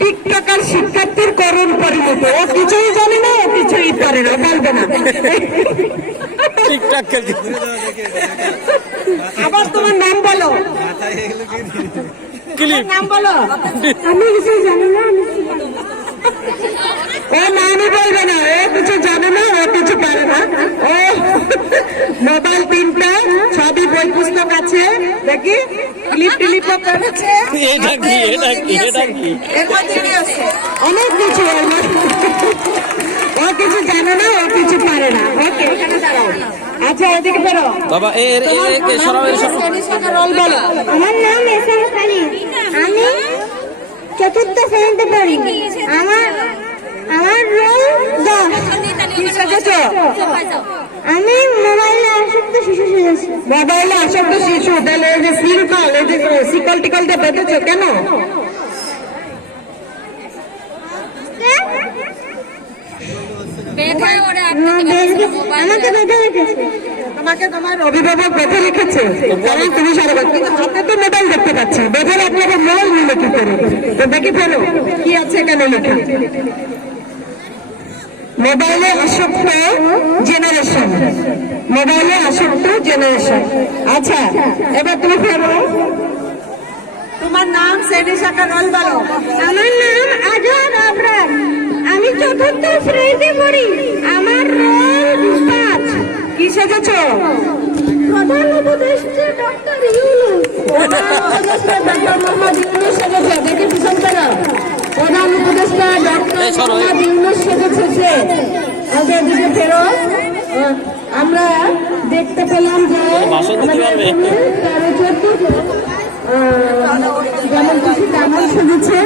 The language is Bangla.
টিকটকার শিক্ষার্থীর করুণ পরিণত। ও কিছুই জানে না, ও কিছুই পারে না, বলবে না। টিকটক আবার তোমার নাম বলো, নাম বলো। আমি কিছু জানি না, ও নামই বলবে না, ও কিছু জানে না, ও কিছু পারে না। ও মোবাইল 3টা, সবই বই পুস্তক আছে, দেখি ক্লিপ টিলিপ করেছে, অনেক কিছু। ও কিছু জানে না, ও কিছু পারে না। ওকে, এখানে দাঁড়াও। আচ্ছা, এদিকে বেরো বাবা। রোল বলো। আমার নাম এসএম খালিদ, আমি 4র্থ শ্রেণীতে পড়ি। আমার রোল 10। কি সেজেছো? আমি মোবাইলে আসক্ত শিশু সেজেছি। মোবাইলে আসক্ত শিশু? তাহলে এই যে সিলকল, এই যে শিকল টিকল দিয়ে বেঁধেছো কেন? আমাকে বেঁধে রেখেছে। তোমাকে তোমার অভিভাবক বেঁধে রেখেছে, কারণ তুমি সারাবার কিন্তু হাতে তো মোবাইল দেখতে পাচ্ছি, বেঁধে রাখলে আবার মোবাইল নিলে কি করে? তো দেখি ফেলো কি আছে এখানে লেখা। মোবাইলে আসক্ত জেনারেশন, মোবাইলে আসক্ত জেনারেশন। আচ্ছা, এবার তুমি ফেরো। তোমার নাম, শ্রেণী, শাখা, রোল বলো। আমার নাম আজহার আবরার, আমি 4র্থ শ্রেণীতে পড়ি। আমার রোল 5। কি সেজেছো? প্রধান উপদেষ্টা ডক্টর ইউনূস। ডক্টর মোহাম্মদ ইউনূস সেজেছে, দেখি পিছন ফেরো। প্রধান উপদেষ্টা ডক্টর মোহাম্মদ ইউনূস সেজেছে সে। ওকে, দিকে ফেরো। আমরা দেখতে পেলাম যে যেমন খুশি তেমন সেজেছে।